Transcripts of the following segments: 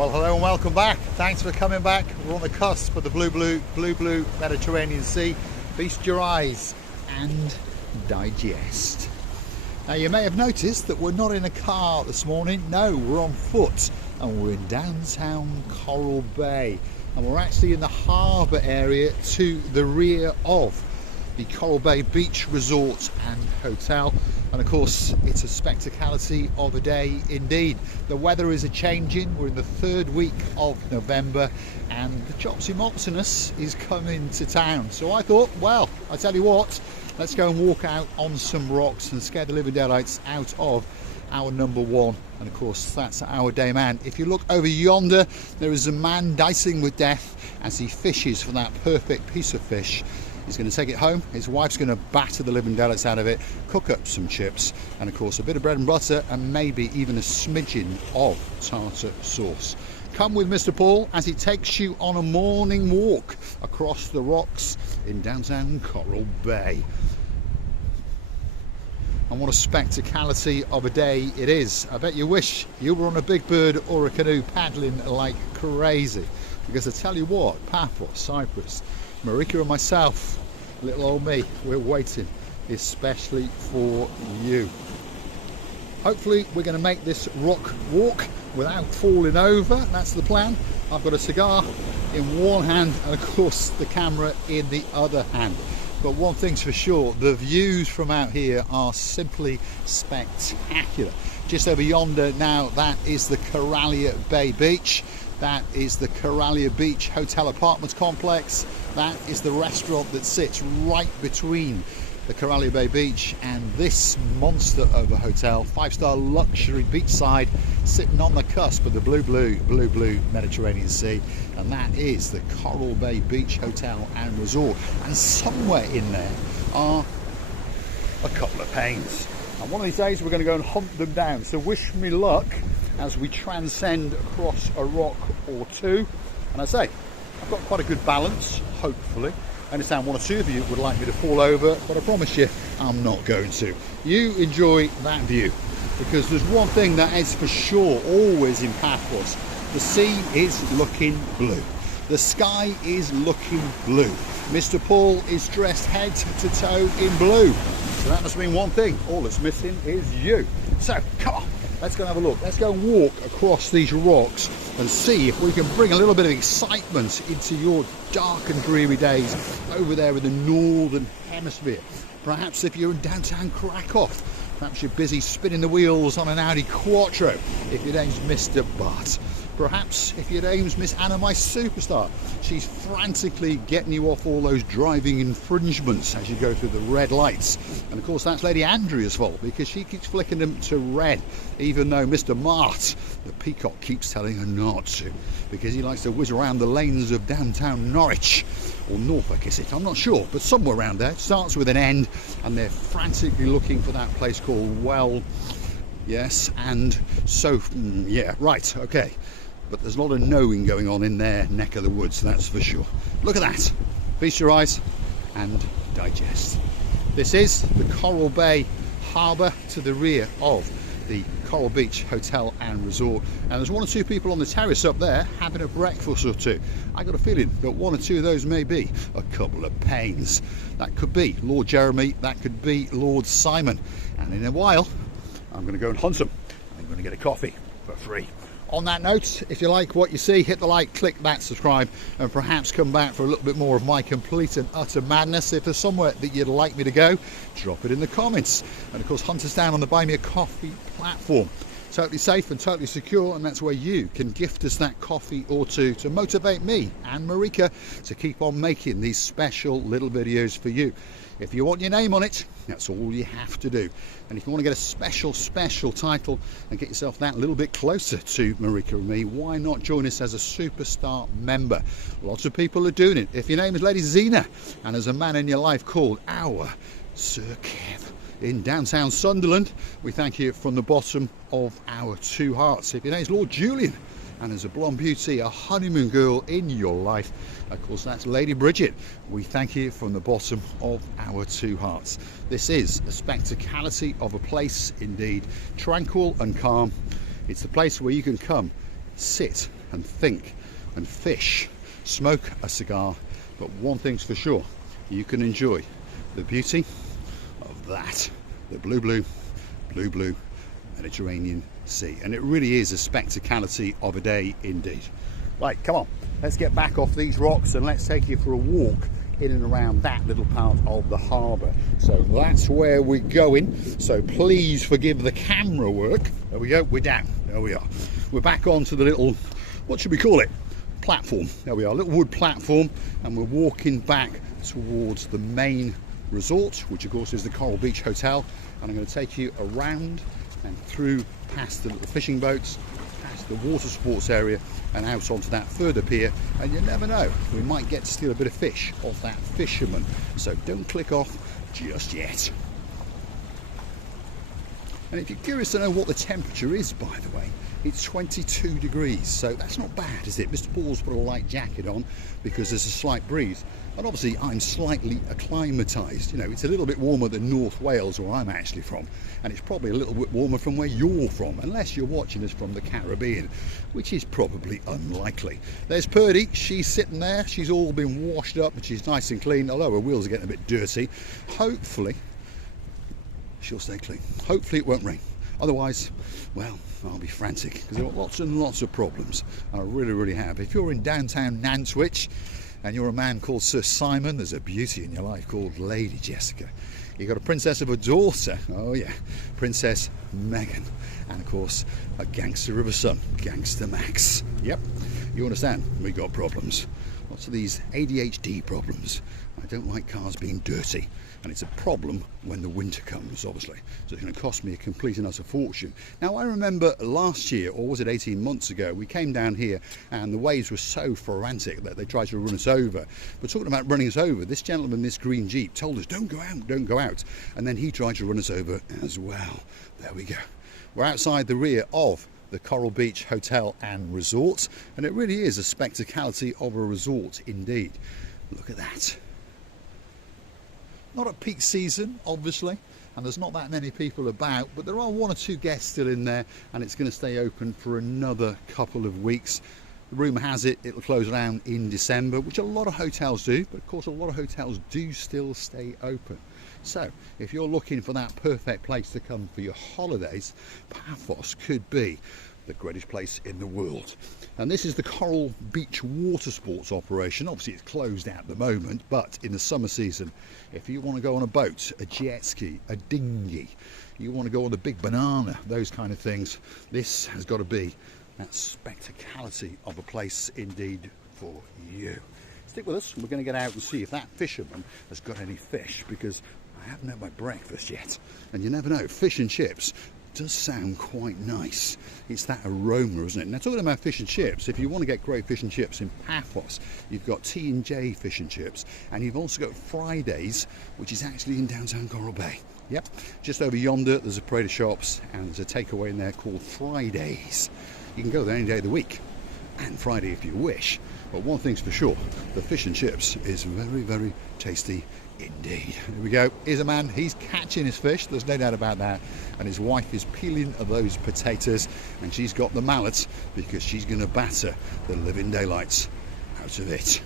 Well, hello and welcome back. Thanks for coming back. We're on the cusp of the blue Mediterranean Sea. Feast your eyes and digest. Now, you may have noticed that we're not in a car this morning. No, we're on foot and we're in downtown Coral Bay. And we're actually in the harbour area to the rear of the Coral Bay Beach Resort and Hotel. And of course, it's a spectacality of a day indeed. The weather is a-changing. We're in the third week of November and the Chopsy Mopsiness is coming to town. So I thought, well, I tell you what, let's go and walk out on some rocks and scare the living daylights out of our number one. And of course, that's our day man. If you look over yonder, there is a man dicing with death as he fishes for that perfect piece of fish. He's going to take it home, his wife's going to batter the living daylights out of it, cook up some chips, and of course a bit of bread and butter, and maybe even a smidgen of tartar sauce. Come with Mr. Paul as he takes you on a morning walk across the rocks in downtown Coral Bay. And what a spectacality of a day it is. I bet you wish you were on a big bird or a canoe paddling like crazy. Because I tell you what, Paphos Cyprus, Marika and myself, little old me, we're waiting especially for you. Hopefully we're going to make this rock walk without falling over. That's the plan. I've got a cigar in one hand and of course the camera in the other hand. But one thing's for sure, the views from out here are simply spectacular. Just over yonder now, that is the Coralia Bay Beach. That is the Coralia Beach Hotel Apartments Complex. That is the restaurant that sits right between the Coralia Bay Beach and this monster of a hotel, 5-star luxury beachside, sitting on the cusp of the blue Mediterranean Sea. And that is the Coral Bay Beach Hotel and Resort. And somewhere in there are a couple of pains. And one of these days we're going to go and hunt them down. So wish me luck as we transcend across a rock or two. And I say, I've got quite a good balance, hopefully. I understand one or two of you would like me to fall over, but I promise you, I'm not going to. You enjoy that view, because there's one thing that is for sure always in Paphos. The sea is looking blue. The sky is looking blue. Mr. Paul is dressed head to toe in blue. So that must mean one thing. All that's missing is you. So, come on. Let's go and have a look. Let's go and walk across these rocks and see if we can bring a little bit of excitement into your dark and dreary days over there in the northern hemisphere. Perhaps if you're in downtown Krakow, perhaps you're busy spinning the wheels on an Audi Quattro if your name's Mr. Bart. Perhaps if your name's Miss Anna, my superstar, she's frantically getting you off all those driving infringements as you go through the red lights. And of course that's Lady Andrea's fault, because she keeps flicking them to red, even though Mr. Mart, the peacock, keeps telling her not to, because he likes to whiz around the lanes of downtown Norwich, or Norfolk is it? I'm not sure, but somewhere around there. It starts with an N, and they're frantically looking for that place called Well, yes, and so, yeah, right, okay. But there's a lot of knowing going on in their neck of the woods, that's for sure. Look at that. Feast your eyes and digest. This is the Coral Bay Harbour to the rear of the Coral Beach Hotel and Resort. And there's one or two people on the terrace up there having a breakfast or two. I got a feeling that one or two of those may be a couple of pains. That could be Lord Jeremy, that could be Lord Simon. And in a while, I'm going to go and hunt them. I'm going to get a coffee for free. On that note, if you like what you see, hit the like, click that subscribe, and perhaps come back for a little bit more of my complete and utter madness. If there's somewhere that you'd like me to go, drop it in the comments. And of course, hunt us down on the Buy Me a Coffee platform. Totally safe and totally secure, and that's where you can gift us that coffee or two to motivate me and Marika to keep on making these special little videos for you. If you want your name on it, that's all you have to do. And if you want to get a special title and get yourself that little bit closer to Marika and me, why not join us as a superstar member? Lots of people are doing it. If your name is Lady Zena and there's a man in your life called our Sir Kev in downtown Sunderland, we thank you from the bottom of our two hearts. If your name is Lord Julian and there's a blonde beauty, a honeymoon girl in your life, of course that's Lady Bridget, we thank you from the bottom of our two hearts. This is a spectacality of a place indeed, tranquil and calm. It's the place where you can come, sit and think and fish, smoke a cigar, but one thing's for sure, you can enjoy the beauty of that, the blue Mediterranean Sea. And it really is a spectacality of a day indeed. Right, come on, let's get back off these rocks and let's take you for a walk in and around that little part of the harbour. So that's where we're going, so please forgive the camera work. There we go, we're down, there we are. We're back onto the little, what should we call it? Platform. There we are, little wood platform, and we're walking back towards the main resort, which of course is the Coral Beach Hotel. And I'm going to take you around and through past the little fishing boats, past the water sports area, and out onto that further pier. And you never know, we might get to steal a bit of fish off that fisherman. So don't click off just yet. And if you're curious to know what the temperature is, by the way, it's 22 degrees, so that's not bad, is it? Mr. Paul's put a light jacket on because there's a slight breeze. And obviously I'm slightly acclimatised. You know, it's a little bit warmer than North Wales, where I'm actually from, and it's probably a little bit warmer from where you're from, unless you're watching us from the Caribbean, which is probably unlikely. There's Purdy, she's sitting there, she's all been washed up and she's nice and clean, although her wheels are getting a bit dirty. Hopefully she'll stay clean. Hopefully it won't rain. Otherwise, well, I'll be frantic because there are lots and lots of problems. I really have. If you're in downtown Nantwich and you're a man called Sir Simon, there's a beauty in your life called Lady Jessica. You've got a princess of a daughter, oh yeah, Princess Meghan, and of course a gangster of a son, Gangster Max. Yep, you understand, we got problems. Lots of these ADHD problems. I don't like cars being dirty, and it's a problem when the winter comes, obviously. So it's going to cost me a complete and utter fortune. Now, I remember last year, or was it 18 months ago, we came down here and the waves were so frantic that they tried to run us over. But talking about running us over, this gentleman, this green Jeep, told us, don't go out, don't go out. And then he tried to run us over as well. There we go. We're outside the rear of the Coral Beach Hotel and Resort, and it really is a spectacality of a resort indeed. Look at that. Not at peak season, obviously, and there's not that many people about, but there are one or two guests still in there, and it's going to stay open for another couple of weeks. The rumour has it it'll close down in December, which a lot of hotels do, but of course a lot of hotels do still stay open. So if you're looking for that perfect place to come for your holidays, Paphos could be the greatest place in the world. And this is the Coral Beach water sports operation. Obviously it's closed at the moment, but in the summer season, if you want to go on a boat, a jet ski, a dinghy, you want to go on the big banana, those kind of things, this has got to be that spectacality of a place indeed for you. Stick with us, we're going to get out and see if that fisherman has got any fish, because I haven't had my breakfast yet, and you never know, fish and chips does sound quite nice. It's that aroma, isn't it? Now, talking about fish and chips, if you want to get great fish and chips in Paphos, you've got T&J fish and chips, and you've also got Fridays, which is actually in downtown Coral Bay. Yep, just over yonder there's a parade of shops, and there's a takeaway in there called Fridays. You can go there any day of the week, and Friday if you wish. But one thing's for sure, the fish and chips is very tasty indeed. Here we go. Here's a man, he's catching his fish, there's no doubt about that, and his wife is peeling those potatoes, and she's got the mallet because she's going to batter the living daylights out of it.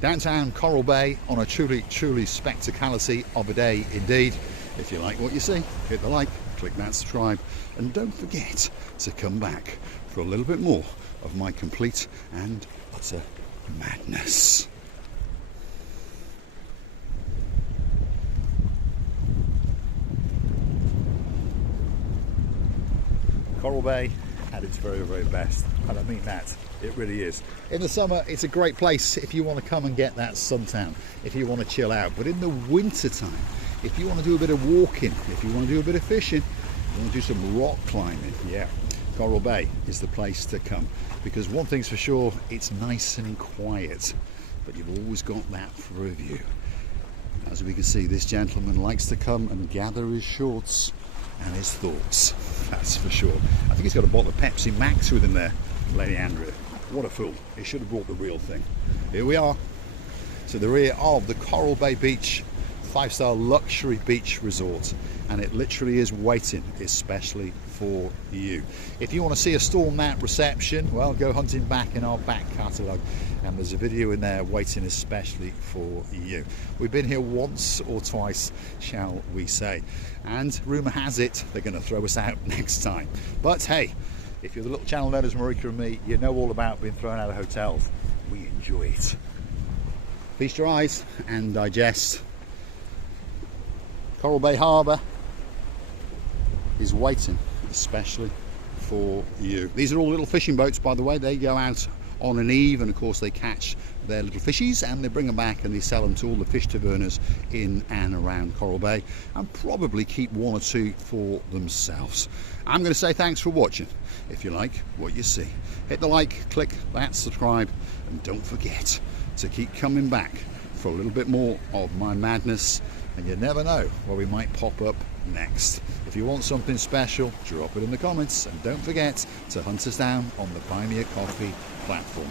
Downtown Coral Bay on a truly spectacality of a day indeed. If you like what you see, hit the like, click that subscribe, and don't forget to come back for a little bit more of my complete and utter madness. Coral Bay at its very best, and I mean that, it really is. In the summer it's a great place if you want to come and get that suntan, if you want to chill out, but in the winter time, if you want to do a bit of walking, if you want to do a bit of fishing, you want to do some rock climbing, yeah, Coral Bay is the place to come, because one thing's for sure, it's nice and quiet, but you've always got that for a view. As we can see, this gentleman likes to come and gather his shorts and his thoughts, that's for sure. I think he's got a bottle of Pepsi Max with him there, Lady Andrea. What a fool, he should have brought the real thing. Here we are, to the rear of the Coral Bay Beach 5-star luxury beach resort, and it literally is waiting especially for you. If you want to see a stall mat reception, well, go hunting back in our back catalogue, and there's a video in there waiting especially for you. We've been here once or twice, shall we say, and rumour has it they're going to throw us out next time. But hey, if you're the little channel known as Marika and me, you know all about being thrown out of hotels. We enjoy it. Feast your eyes and digest. Coral Bay Harbour is waiting especially for you. These are all little fishing boats, by the way. They go out on an eve, and of course they catch their little fishies and they bring them back and they sell them to all the fish taverners in and around Coral Bay, and probably keep one or two for themselves. I'm going to say thanks for watching. If you like what you see, hit the like, click that subscribe, and don't forget to keep coming back for a little bit more of my madness, and you never know where we might pop up next. If you want something special, drop it in the comments, and don't forget to hunt us down on the Buy Me a Coffee platform.